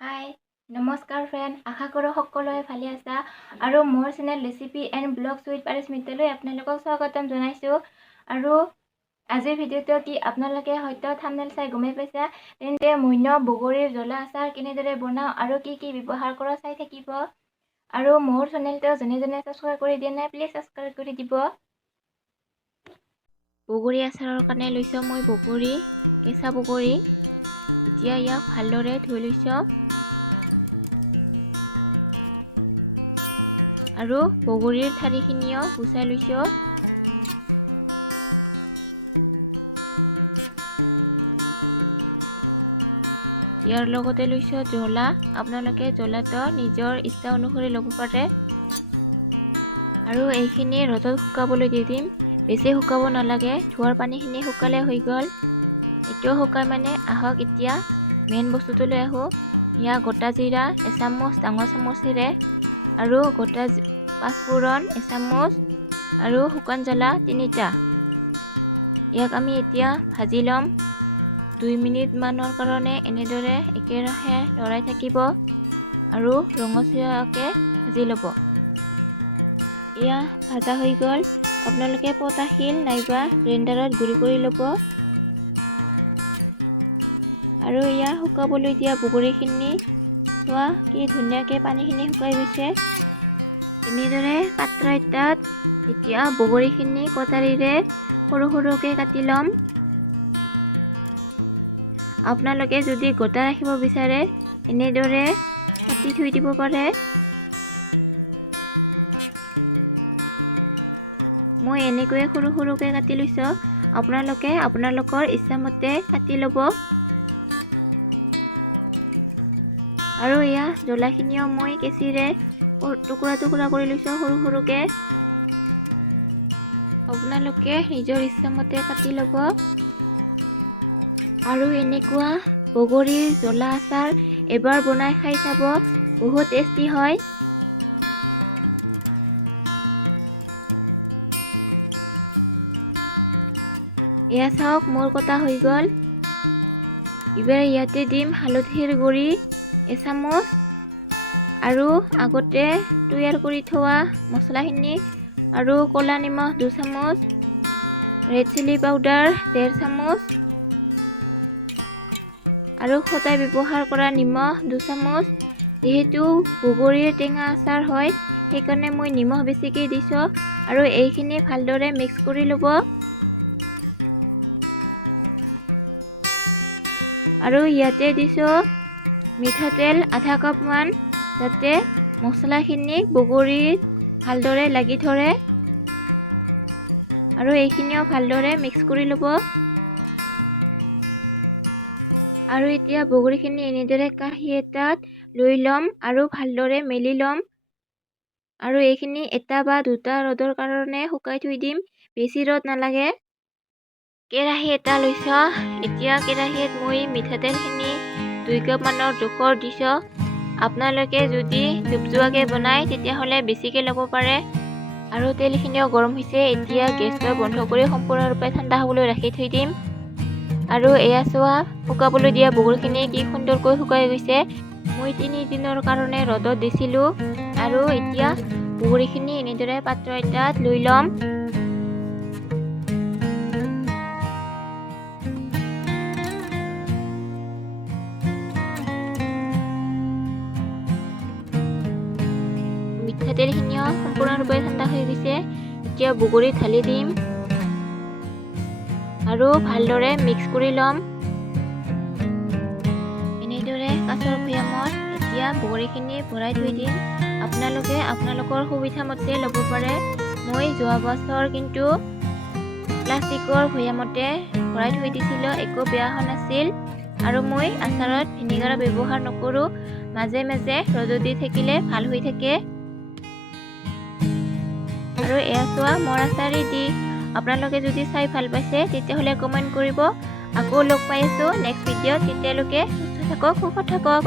হাই নমস্কাৰ ফ্ৰেণ্ড, আশা কৰোঁ সকলোৱে ভালে আছা আৰু মোৰ channel recipe and blogs with পাৰিস্মিতালৈ আপোনালোকক স্বাগতম জনাইছোঁ। আৰু আজিৰ ভিডিঅ'টো কি আপোনালোকে হয়তো থাম্বনেইল চাই গমেই পাইছা, তেন্তে মইনা বগৰীৰ জ্বলা আচাৰ কেনেদৰে বনাওঁ আৰু কি কি ব্যৱহাৰ কৰোঁ চাই থাকিব। আৰু মোৰ চেনেলটো যোনে ছাবস্ক্ৰাইব কৰি দিয়া নাই প্লিজ ছাবস্ক্ৰাইব কৰি দিব। বগৰী আচাৰৰ কাৰণে লৈছোঁ মই বগৰী, কেঁচা বগৰী। এতিয়া ইয়াক ভালদৰে ধুই লৈছোঁ আৰু বগৰীৰ ঠাৰিখিনিও গুচাই লৈছোঁ। ইয়াৰ লগতে লৈছোঁ জ্বলা। আপোনালোকে জ্বলাটো নিজৰ ইচ্ছা অনুসৰি ল'ব পাৰে। আৰু এইখিনি ৰ'দত শুকাবলৈ দি দিম, বেছি শুকাব নালাগে, ধোৱাৰ পানীখিনি শুকালে হৈ গ'ল। এতিয়াও শুকাই মানে আহক। এতিয়া মেইন বস্তুটোলৈ আহোঁ। এয়া গোটা জিৰা এচামুচ ডাঙৰ চামুচেৰে আৰু গোটা পাঁচফোৰণ এচামুচ আৰু শুকান জ্বালা 3টা। ইয়াক আমি এতিয়া ভাজি ল'ম 2 মিনিট মানৰ কাৰণে। এনেদৰে একেৰাহে লৰাই থাকিব আৰু ৰঙচুৱাকৈ ভাজি ল'ব। এয়া ভাজা হৈ গ'ল। আপোনালোকে পটাশিল নাইবা গ্ৰাইণ্ডাৰত গুড়ি কৰি ল'ব। আৰু এয়া শুকাবলৈ দিয়া বগৰীখিনি চোৱা কি ধুনীয়াকৈ পানীখিনি শুকাই গৈছে। এনেদৰে পাত্ৰ এটাত এতিয়া বগৰীখিনি কটাৰীৰে সৰু সৰুকৈ কাটি ল'ম। আপোনালোকে যদি গোটা ৰাখিব বিচাৰে এনেদৰে কাটি থৈ দিব পাৰে। মই এনেকৈয়ে সৰু সৰুকৈ কাটি লৈছোঁ। আপোনালোকে আপোনালোকৰ ইচ্ছামতে কাটি ল'ব। আৰু এয়া জ্বলাখিনিও মই কেঁচিৰে টুকুৰা টুকুৰা কৰি লৈছোঁ সৰু সৰুকৈ। আপোনালোকে নিজৰ ইচ্ছামতে কাটি ল'ব। আৰু এনেকুৱা বগৰীৰ জ্বলা আচাৰ এবাৰ বনাই খাই চাব, বহুত টেষ্টি হয়। এয়া চাওক মোৰ কটা হৈ গ'ল। এইবাৰ ইয়াতে দিম হালধিৰ গুড়ি এচামুচ আৰু আগতে তৈয়াৰ কৰি থোৱা মছলাখিনি আৰু ক'লা নিমখ 2 চামুচ, ৰেড চিলি পাউডাৰ 1.5 চামুচ আৰু সদায় ব্যৱহাৰ কৰা নিমখ 2 চামুচ। যিহেতু বগৰীৰ টেঙা আচাৰ হয় সেইকাৰণে মই নিমখ বেছিকৈ দিছোঁ। আৰু এইখিনি ভালদৰে মিক্স কৰি ল'ব। আৰু ইয়াতে দিছোঁ মিঠাতেল আধা কাপমান, যাতে মছলাখিনি বগৰীত ভালদৰে লাগি ধৰে। আৰু এইখিনিও ভালদৰে মিক্স কৰি ল'ব। আৰু এতিয়া বগৰীখিনি এনেদৰে কাঁহী এটাত লৈ ল'ম আৰু ভালদৰে মেলি ল'ম। আৰু এইখিনি 1 বা 2টা ৰ'দৰ কাৰণে শুকাই থৈ দিম, বেছি ৰ'দ নালাগে। কেৰাহী এটা লৈছোঁ। এতিয়া কেৰাহীত মই মিঠাতেলখিনি 2 কাপমানৰ জোখৰ দিছোঁ। আপোনালোকে যদি জুপজুৱাকৈ বনায় তেতিয়াহ'লে বেছিকৈ ল'ব পাৰে। আৰু তেলখিনিও গৰম হৈছে। এতিয়া গেছটো বন্ধ কৰি সম্পূৰ্ণৰূপে ঠাণ্ডা হ'বলৈ ৰাখি থৈ দিম। আৰু এয়া চোৱা শুকাবলৈ দিয়া বগৰীখিনি কি সুন্দৰকৈ শুকাই গৈছে। মই 3 দিনৰ কাৰণে ৰ'দত দিছিলোঁ। আৰু এতিয়া বগৰীখিনি এনেদৰে পাত্ৰ এটাত লৈ ল'ম। মিঠাতেলখিনিও সম্পূৰ্ণৰূপে ঠাণ্ডা হৈ গৈছে। এতিয়া বগৰী ঢালি দিম আৰু ভালদৰে মিক্স কৰি ল'ম। এনেদৰে কাঁচৰ ভৈয়ামত এতিয়া বগৰীখিনি ভৰাই থৈ দিম। আপোনালোকে আপোনালোকৰ সুবিধা মতে ল'ব পাৰে। মই যোৱা বছৰ কিন্তু প্লাষ্টিকৰ ভৈয়ামতে ভৰাই থৈ দিছিলোঁ, একো বেয়া হোৱা নাছিল। আৰু মই আচাৰত ভিনেগাৰ ব্যৱহাৰ নকৰোঁ, মাজে মাজে ৰ'দত দি থাকিলে ভাল হৈ থাকে। আৰু এয়া চোৱা মোৰ আচাৰ ৰেডি। আপোনালোকে যদি চাই ভাল পাইছে তেতিয়াহ'লে কমেণ্ট কৰিব। আকৌ লগ পাই আছোঁ নেক্সট ভিডিঅ'ত। তেতিয়ালৈকে সুস্থ থাকক, সুখত থাকক।